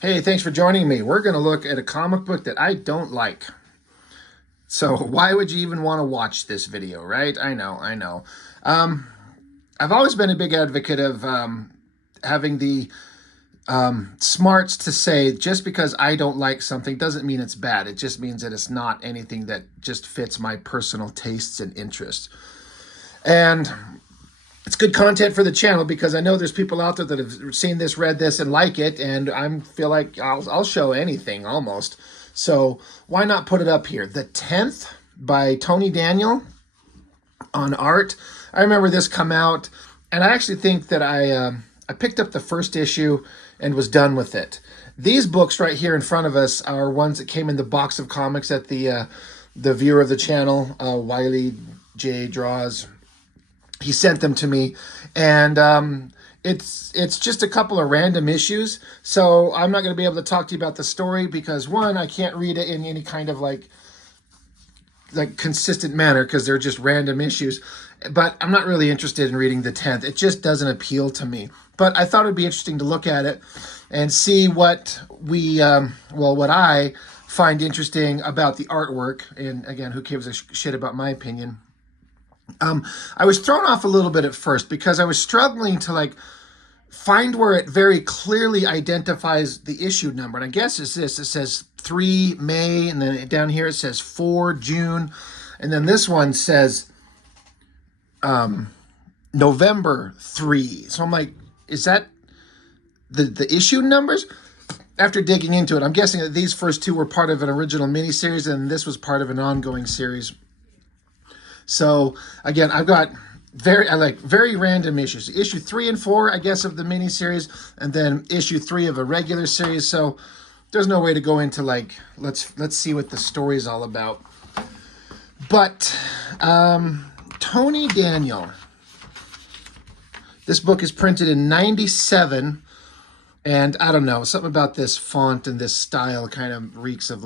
Hey, thanks for joining me. We're going to look at a comic book that I don't like. So why would you even want to watch this video, right? I know. Um, I've always been a big advocate of having the smarts to say just because I don't like something doesn't mean it's bad. It just means that it's not anything that just fits my personal tastes and interests. And it's good content for the channel because I know there's people out there that have seen this, read this, and like it, and I feel like I'll show anything almost. So why not put it up here? The 10th by Tony Daniel on art. I remember this come out, and I actually think that I picked up the first issue and was done with it. These books right here in front of us are ones that came in the box of comics at the viewer of the channel, Wiley J Draws. He sent them to me, and it's just a couple of random issues. So I'm not going to be able to talk to you about the story because one, I can't read it in any kind of like consistent manner because they're just random issues. But I'm not really interested in reading the 10th. It just doesn't appeal to me. But I thought it'd be interesting to look at it and see what what I find interesting about the artwork. And again, who gives a shit about my opinion? I was thrown off a little bit at first because I was struggling to find where it very clearly identifies the issue number. And I guess it's this. It says 3 May, and then down here it says 4 June. And then this one says November 3. So I'm like, is that the issue numbers? After digging into it, I'm guessing that these first two were part of an original miniseries and this was part of an ongoing series. So again, I've got very random issues. Issue 3 and 4, I guess, of the miniseries, and then issue 3 of a regular series. So there's no way to go into let's see what the story is all about. But Tony Daniel. This book is printed in '97, and I don't know, something about this font and this style kind of reeks of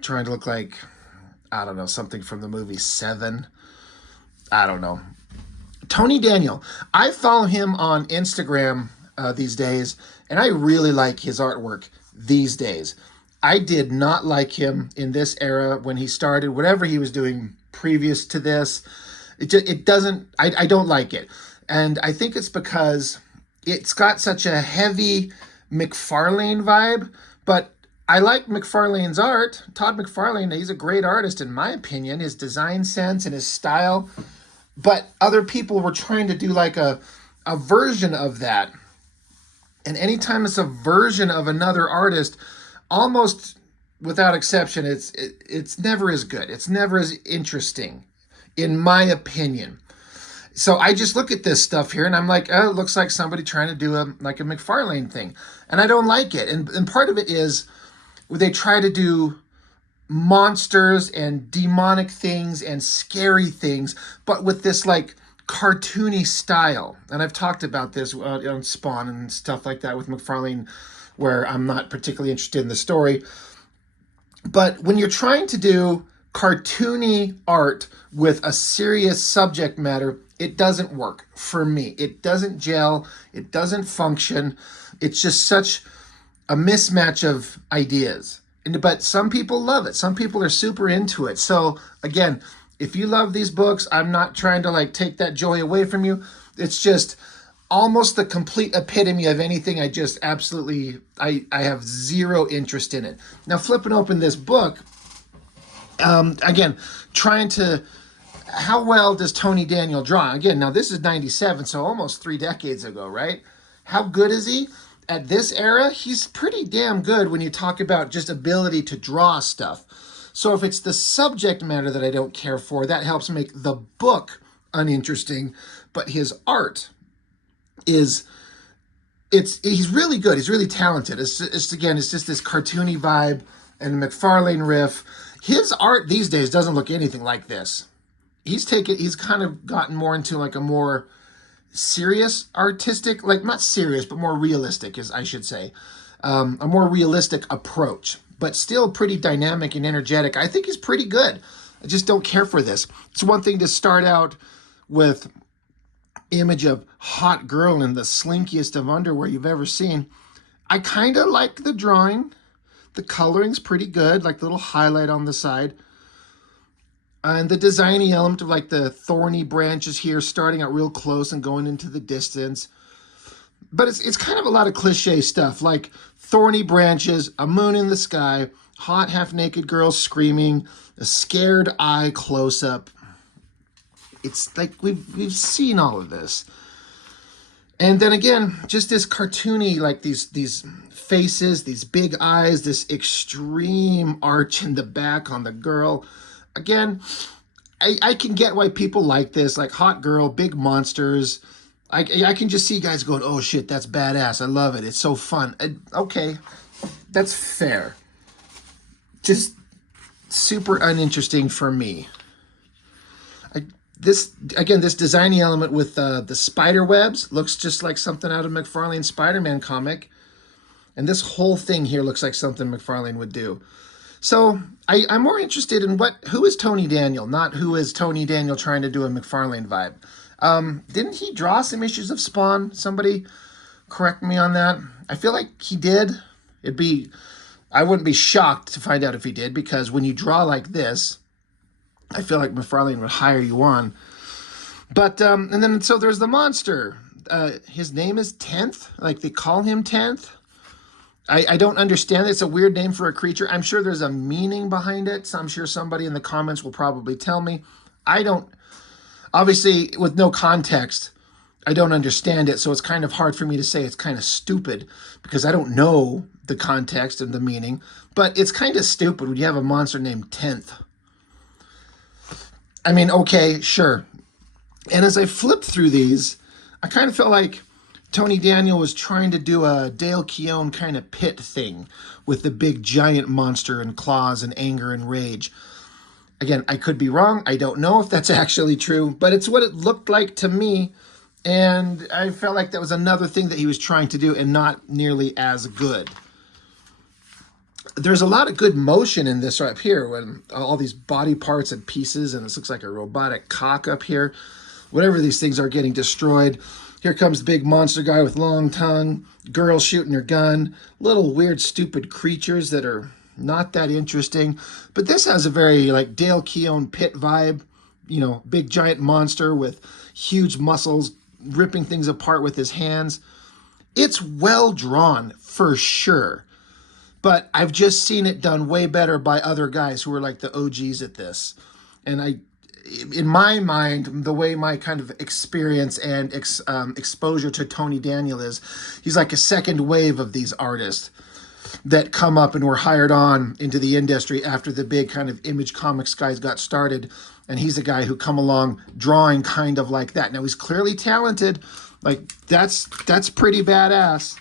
trying to look like, I don't know, something from the movie Seven. I don't know. Tony Daniel. I follow him on Instagram these days, and I really like his artwork these days. I did not like him in this era when he started, whatever he was doing previous to this. I don't like it. And I think it's because it's got such a heavy McFarlane vibe, but I like McFarlane's art. Todd McFarlane, he's a great artist in my opinion, his design sense and his style. But other people were trying to do a version of that. And anytime it's a version of another artist, almost without exception, it's never as good. It's never as interesting, in my opinion. So I just look at this stuff here and I'm like, oh, it looks like somebody trying to do a McFarlane thing. And I don't like it. And part of it is they try to do monsters and demonic things and scary things, but with this cartoony style. And I've talked about this on Spawn and stuff like that with McFarlane, where I'm not particularly interested in the story. But when you're trying to do cartoony art with a serious subject matter, it doesn't work for me. It doesn't gel. It doesn't function. It's just such a mismatch of ideas. But some people love it. Some people are super into it. So again, if you love these books, I'm not trying to take that joy away from you. It's just almost the complete epitome of anything I just absolutely, I have zero interest in it. Now flipping open this book, again, how well does Tony Daniel draw? Again, now this is '97, so almost 3 decades ago, right? How good is he? At this era, he's pretty damn good when you talk about just ability to draw stuff. So if it's the subject matter that I don't care for, that helps make the book uninteresting. But his art he's really good. He's really talented. It's just this cartoony vibe and McFarlane riff. His art these days doesn't look anything like this. He's kind of gotten more into a more serious artistic, not serious, but more realistic, as I should say, a more realistic approach, but still pretty dynamic and energetic. I think he's pretty good. I just don't care for this. It's one thing to start out with image of hot girl in the slinkiest of underwear you've ever seen. I kind of like the drawing. The coloring's pretty good, like the little highlight on the side. And the designy element of like the thorny branches here starting out real close and going into the distance. But it's kind of a lot of cliche stuff, like thorny branches, a moon in the sky, hot half-naked girl screaming, a scared eye close-up. It's like we've seen all of this. And then again, just this cartoony, like these faces, these big eyes, this extreme arch in the back on the girl. Again, I can get why people like this, like hot girl, big monsters. I can just see guys going, oh shit, that's badass. I love it. It's so fun. Okay, that's fair. Just super uninteresting for me. This designy element with the spider webs looks just like something out of McFarlane's Spider-Man comic. And this whole thing here looks like something McFarlane would do. So I'm more interested in who is Tony Daniel, not who is Tony Daniel trying to do a McFarlane vibe. Didn't he draw some issues of Spawn? Somebody correct me on that. I feel like he did. I wouldn't be shocked to find out if he did, because when you draw like this, I feel like McFarlane would hire you on. But, and then, so there's the monster. His name is 10th. Like, they call him 10th. I don't understand. It's a weird name for a creature. I'm sure there's a meaning behind it. So I'm sure somebody in the comments will probably tell me. I don't, obviously, with no context, I don't understand it. So it's kind of hard for me to say it's kind of stupid, because I don't know the context and the meaning. But it's kind of stupid when you have a monster named 10th. I mean, okay, sure. And as I flipped through these, I kind of felt like Tony Daniel was trying to do a Dale Keown kind of pit thing with the big giant monster and claws and anger and rage. Again, I could be wrong. I don't know if that's actually true, but it's what it looked like to me. And I felt like that was another thing that he was trying to do, and not nearly as good. There's a lot of good motion in this right up here, when all these body parts and pieces, and this looks like a robotic cock up here. Whatever these things are getting destroyed. Here comes the big monster guy with long tongue, girl shooting her gun, little weird stupid creatures that are not that interesting. But this has a very like Dale Keown pit vibe, you know, big giant monster with huge muscles ripping things apart with his hands. It's well drawn for sure. But I've just seen it done way better by other guys who are like the OGs at this. And in my mind, the way my kind of experience and exposure to Tony Daniel is, he's like a second wave of these artists that come up and were hired on into the industry after the big kind of Image Comics guys got started. And he's a guy who come along drawing kind of like that. Now, he's clearly talented. Like, that's pretty badass.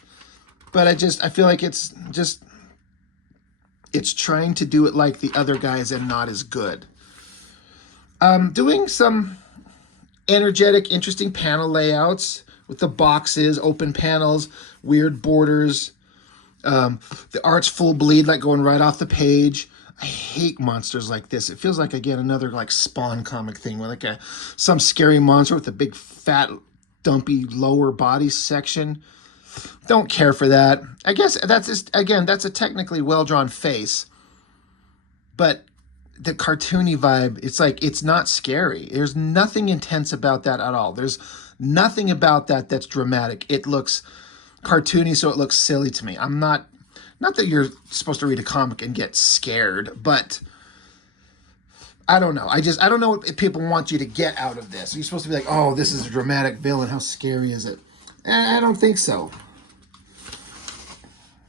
But I feel like it's trying to do it like the other guys and not as good. Doing some energetic, interesting panel layouts with the boxes, open panels, weird borders. The art's full bleed, like going right off the page. I hate monsters like this. It feels like, again, another like Spawn comic thing, where like some scary monster with a big, fat, dumpy lower body section. Don't care for that. I guess that's just, again, that's a technically well-drawn face. But the cartoony vibe, it's like, it's not scary. There's nothing intense about that at all. There's nothing about that that's dramatic. It looks cartoony, so it looks silly to me. I'm not that you're supposed to read a comic and get scared, but I don't know. I don't know what people want you to get out of this. You're supposed to be like, oh, this is a dramatic villain. How scary is it? I don't think so.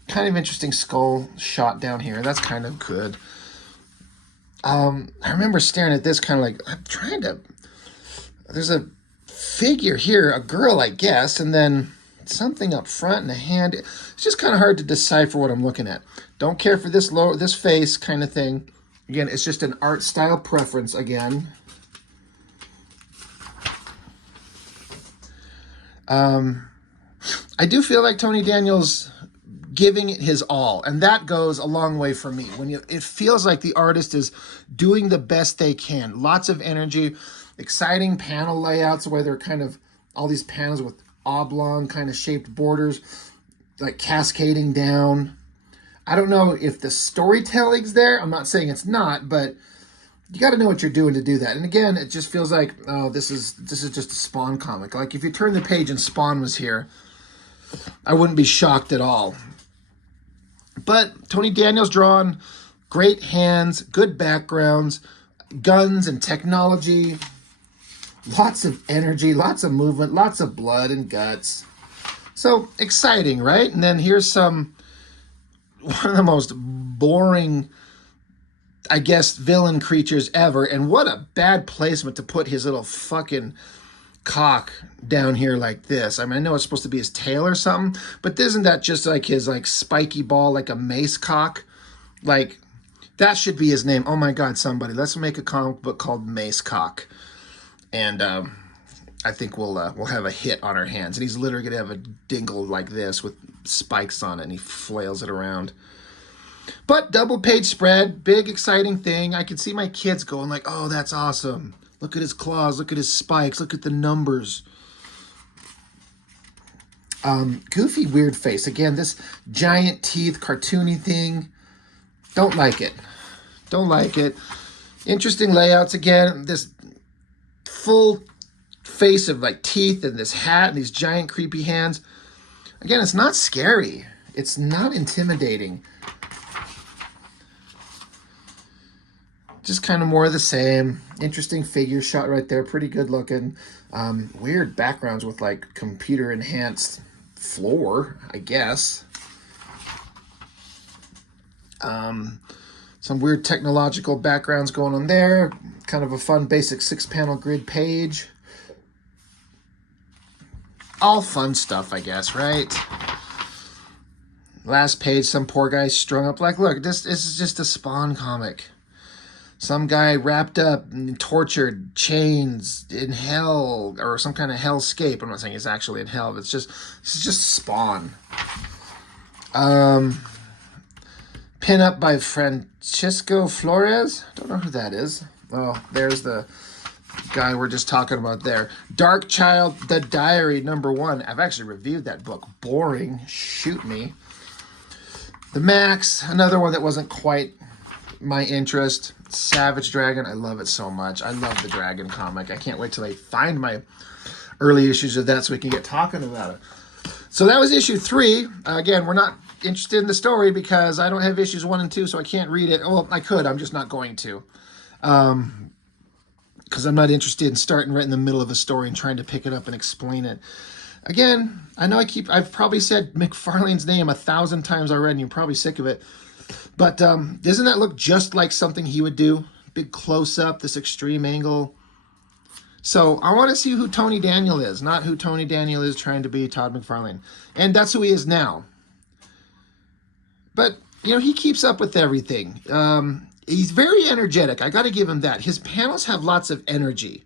Kind of interesting skull shot down here. That's kind of good. I remember staring at this kind of like, I'm trying to, there's a figure here, a girl, I guess, and then something up front and a hand. It's just kind of hard to decipher what I'm looking at. Don't care for this face kind of thing. Again, it's just an art style preference again. I do feel like Tony Daniel's giving it his all, and that goes a long way for me. It feels like the artist is doing the best they can. Lots of energy, exciting panel layouts where they're kind of all these panels with oblong kind of shaped borders. like cascading down. I don't know if the storytelling's there. I'm not saying it's not, but you got to know what you're doing to do that. And again, it just feels like, oh, this is just a Spawn comic. Like if you turn the page and Spawn was here, I wouldn't be shocked at all. But Tony Daniels drawn great hands, good backgrounds, guns and technology, lots of energy, lots of movement, lots of blood and guts. So exciting, right? And then here's one of the most boring, I guess, villain creatures ever. And what a bad placement to put his little fucking cock down here like this. I mean, I know it's supposed to be his tail or something, but isn't that just like his like spiky ball, like a mace cock? Like that should be his name. Oh my God, somebody, let's make a comic book called Mace Cock. And I think we'll have a hit on our hands. And he's literally gonna have a dingle like this with spikes on it, and he flails it around. But double page spread, big exciting thing. I can see my kids going like, oh, that's awesome. Look at his claws, look at his spikes, look at the numbers. Goofy weird face. Again, this giant teeth cartoony thing. Don't like it. Don't like it. Interesting layouts again. This full face of like teeth and this hat and these giant creepy hands. Again, it's not scary. It's not intimidating. Just kind of more of the same. Interesting figure shot right there. Pretty good looking. Weird backgrounds with like computer enhanced floor, I guess. Some weird technological backgrounds going on there. Kind of a fun basic 6-panel grid page. All fun stuff, I guess, right? Last page, some poor guy strung up. Like, look, this is just a Spawn comic. Some guy wrapped up and tortured, chains in hell, or some kind of hellscape. I'm not saying it's actually in hell, but it's just Spawn. Pin up by Francisco Flores. Don't know who that is. Oh, there's the guy we're just talking about there. Dark Child, The Diary, #1. I've actually reviewed that book. Boring. Shoot me. The Max, another one that wasn't quite my interest. Savage Dragon, I love it so much. I love the Dragon comic. I can't wait till I find my early issues of that so we can get talking about it. So that was issue 3. Again, we're not interested in the story because I don't have issues 1 and 2, so I can't read it. Well, I could. I'm just not going to. Because I'm not interested in starting right in the middle of a story and trying to pick it up and explain it. Again, I know I've probably said McFarlane's name 1,000 times already, and you're probably sick of it. But doesn't that look just like something he would do? Big close-up, this extreme angle. So I want to see who Tony Daniel is, not who Tony Daniel is trying to be Todd McFarlane. And that's who he is now. But, you know, he keeps up with everything. He's very energetic. I got to give him that. His panels have lots of energy.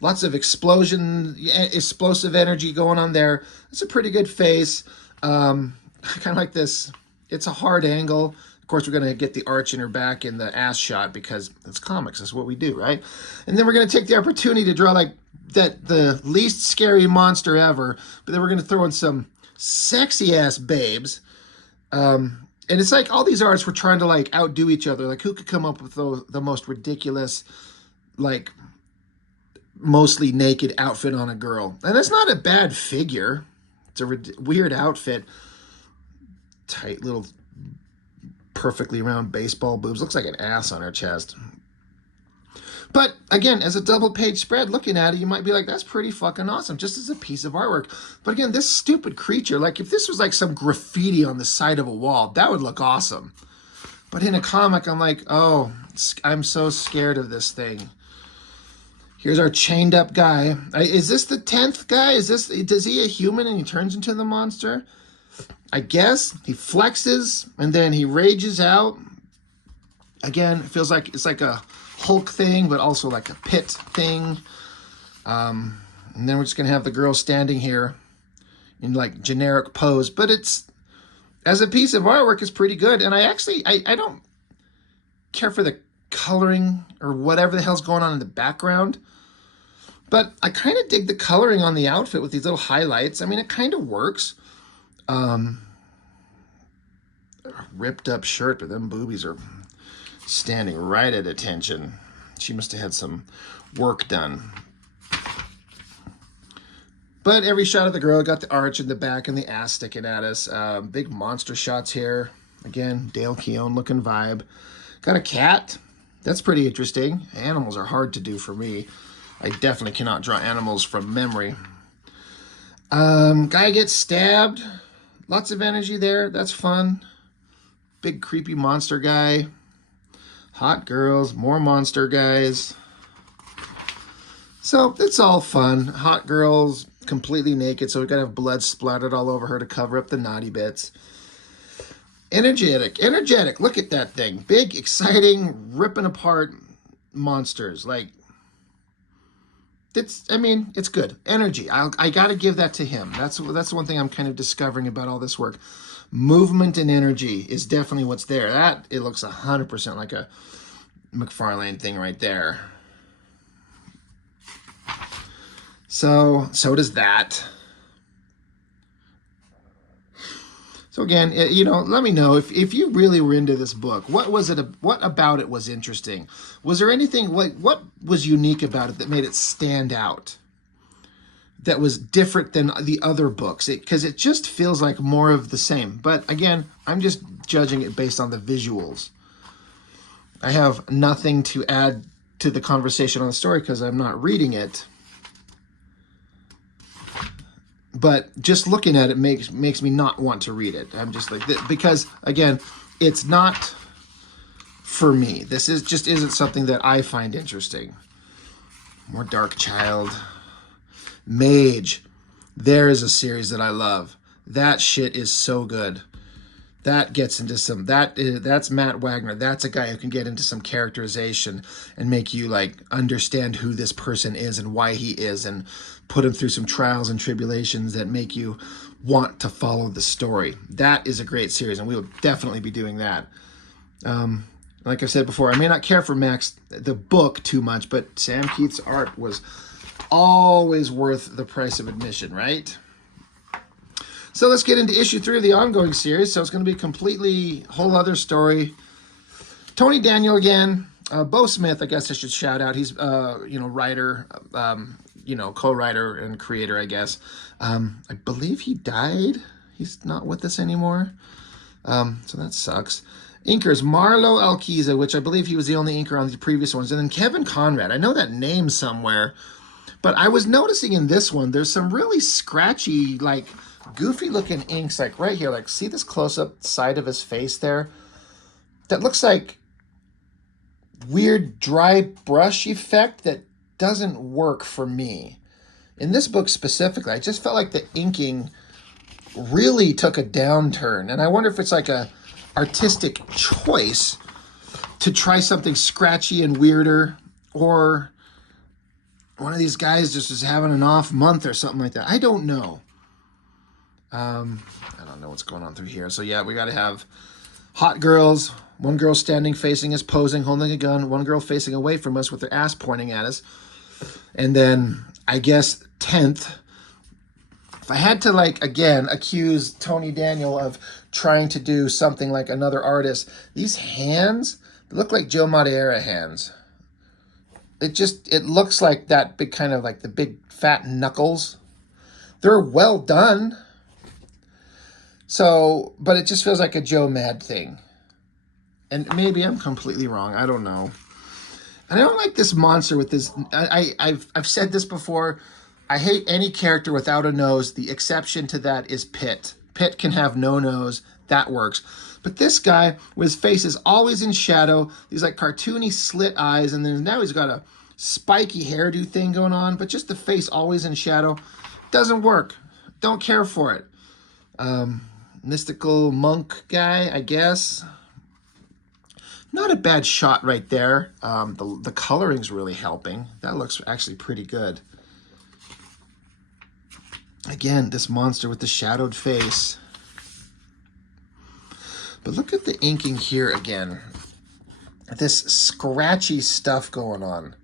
Lots of explosive energy going on there. It's a pretty good face. Kind of like this. It's a hard angle. Of course, we're going to get the arch in her back in the ass shot because it's comics. That's what we do, right? And then we're going to take the opportunity to draw like the least scary monster ever. But then we're going to throw in some sexy-ass babes. And it's like all these artists were trying to like outdo each other. Like who could come up with the most ridiculous, like mostly naked outfit on a girl. And that's not a bad figure. It's a weird outfit. Tight little perfectly round baseball boobs. Looks like an ass on her chest. But again, as a double page spread, looking at it, you might be like, that's pretty fucking awesome, just as a piece of artwork. But again, this stupid creature, like if this was like some graffiti on the side of a wall, that would look awesome. But in a comic, I'm like, oh, I'm so scared of this thing. Here's our chained up guy. Is this the 10th guy? Does he a human and he turns into the monster? I guess he flexes and then he rages out. Again, it feels like it's like a Hulk thing, but also like a pit thing. And then we're just gonna have the girl standing here in like generic pose, but it's, as a piece of artwork, it's pretty good. And I don't care for the coloring or whatever the hell's going on in the background, but I kind of dig the coloring on the outfit with these little highlights. I mean, it kind of works. Ripped up shirt, but them boobies are standing right at attention. She must have had some work done. But every shot of the girl got the arch in the back and the ass sticking at us. Big monster shots here. Again, Dale Keown looking vibe. Got a cat. That's pretty interesting. Animals are hard to do for me. I definitely cannot draw animals from memory. Guy gets stabbed. Lots of energy there. That's fun. Big creepy monster guy. Hot girls. More monster guys. So it's all fun. Hot girls, completely naked, so we gotta have blood splattered all over her to cover up the naughty bits. Energetic. Look at that thing. Big, exciting, ripping apart monsters. Like, it's good. Energy. I gotta give that to him. That's the one thing I'm kind of discovering about all this work. Movement and energy is definitely what's there. It looks 100% like a McFarlane thing right there. So does that. So again, let me know if you really were into this book. What about it was interesting? Was there anything, what was unique about it that made it stand out? That was different than the other books? Because it just feels like more of the same. But again, I'm just judging it based on the visuals. I have nothing to add to the conversation on the story because I'm not reading it. But just looking at it makes me not want to read it. I'm just like, because again, it's not for me. This isn't something that I find interesting. More Darkchild. Mage. There is a series that I love. That shit is so good. That gets into some, that's Matt Wagner. That's a guy who can get into some characterization and make you like understand who this person is and why he is, and put him through some trials and tribulations that make you want to follow the story. That is a great series, and we will definitely be doing that. Like I said before, I may not care for Max, the book, too much, but Sam Keith's art was always worth the price of admission, right? So let's get into issue 3 of the ongoing series. So it's going to be a completely whole other story. Tony Daniel again. Bo Smith, I guess I should shout out. He's, writer, co-writer and creator, I guess. I believe he died. He's not with us anymore. So that sucks. Inkers, Marlo Alquiza, which I believe he was the only inker on the previous ones. And then Kevin Conrad. I know that name somewhere. But I was noticing in this one, there's some really scratchy, like, goofy looking inks, like right here. Like, see this close-up side of his face there? That looks like weird dry brush effect that doesn't work for me. In this book specifically, I just felt like the inking really took a downturn. And I wonder if it's like a artistic choice to try something scratchy and weirder, or one of these guys just is having an off month or something like that. I don't know. I don't know what's going on through here. So yeah, we got to have hot girls. One girl standing, facing us, posing, holding a gun. One girl facing away from us with her ass pointing at us. And then, I guess, 10th, if I had to, like, again, accuse Tony Daniel of trying to do something like another artist, these hands, they look like Joe Madureira hands. It looks like that big kind of like the big fat knuckles. They're well done. So, but it just feels like a Joe Mad thing. And maybe I'm completely wrong. I don't know. And I don't like this monster with this. I've said this before. I hate any character without a nose. The exception to that is Pitt. Pitt can have no nose. That works. But this guy, with his face is always in shadow. These like cartoony slit eyes. And then now he's got a spiky hairdo thing going on. But just the face always in shadow. Doesn't work. Don't care for it. Mystical monk guy, I guess. Not a bad shot right there. The coloring's really helping. That looks actually pretty good. Again, this monster with the shadowed face. But look at the inking here again. This scratchy stuff going on.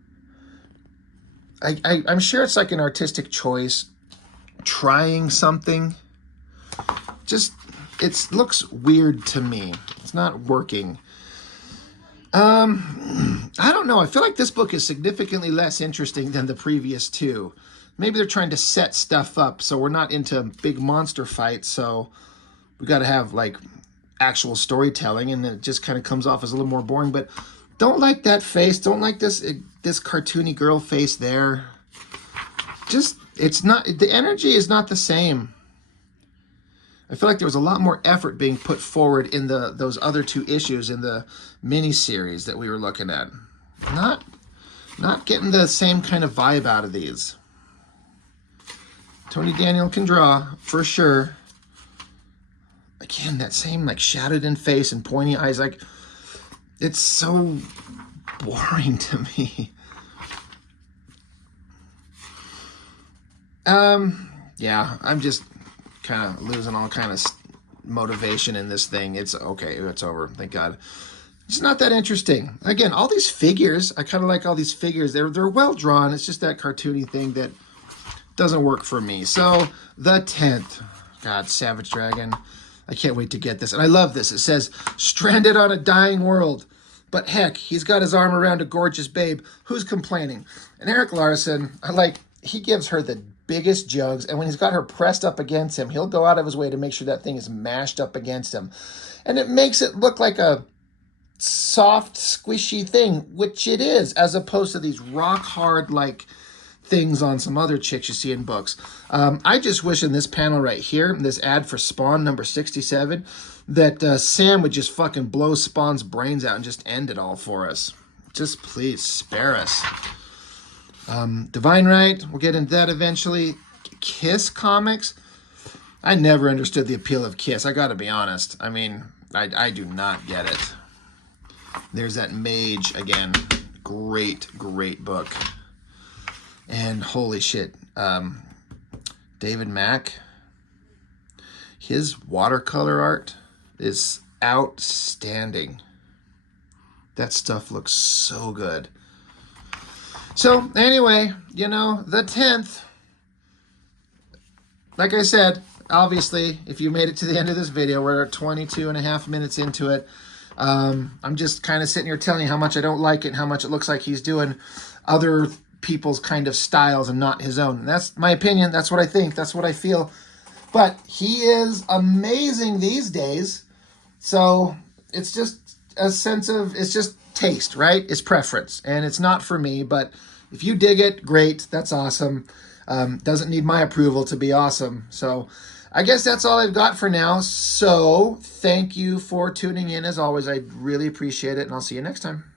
I'm sure it's like an artistic choice, trying something. just, it looks weird to me. It's not working. I don't know. I feel like this book is significantly less interesting than the previous two. Maybe they're trying to set stuff up so we're not into big monster fights, so we got to have like actual storytelling, and it just kind of comes off as a little more boring. But don't like that face. Don't like this cartoony girl face there. Just, it's not, the energy is not the same. I feel like there was a lot more effort being put forward in those other two issues in the mini-series that we were looking at. Not getting the same kind of vibe out of these. Tony Daniel can draw, for sure. Again, that same like shadowed in face and pointy eyes, like, it's so boring to me. Yeah, I'm just kind of losing all kind of motivation in this thing. It's okay, it's over, thank God. It's not that interesting. Again, all these figures, I kind of like all these figures. They're well drawn. It's just that cartoony thing that doesn't work for me. So, the 10th. God, Savage Dragon. I can't wait to get this. And I love this. It says, stranded on a dying world. But heck, he's got his arm around a gorgeous babe. Who's complaining? And Erik Larsen, he gives her the biggest jugs. And when he's got her pressed up against him, he'll go out of his way to make sure that thing is mashed up against him. And it makes it look like a soft, squishy thing, which it is, as opposed to these rock hard, like, things on some other chicks you see in books. I just wish in this panel right here, this ad for Spawn number 67, that Sam would just fucking blow Spawn's brains out and just end it all for us. Just please spare us. Divine Right, we'll get into that eventually. Kiss comics. I never understood the appeal of Kiss, I gotta be honest. I mean, I do not get it. There's that Mage again. Great, great book. And holy shit, David Mack, his watercolor art is outstanding. That stuff looks so good. So anyway, you know, the 10th, like I said, obviously, if you made it to the end of this video, we're 22 and a half minutes into it. I'm just kind of sitting here telling you how much I don't like it and how much it looks like he's doing other people's kind of styles and not his own. And that's my opinion. That's what I think. That's what I feel. But he is amazing these days. So it's just a sense of, it's just taste, right? It's preference. And it's not for me. But if you dig it, great. That's awesome. Doesn't need my approval to be awesome. So I guess that's all I've got for now. So thank you for tuning in. As always, I really appreciate it. And I'll see you next time.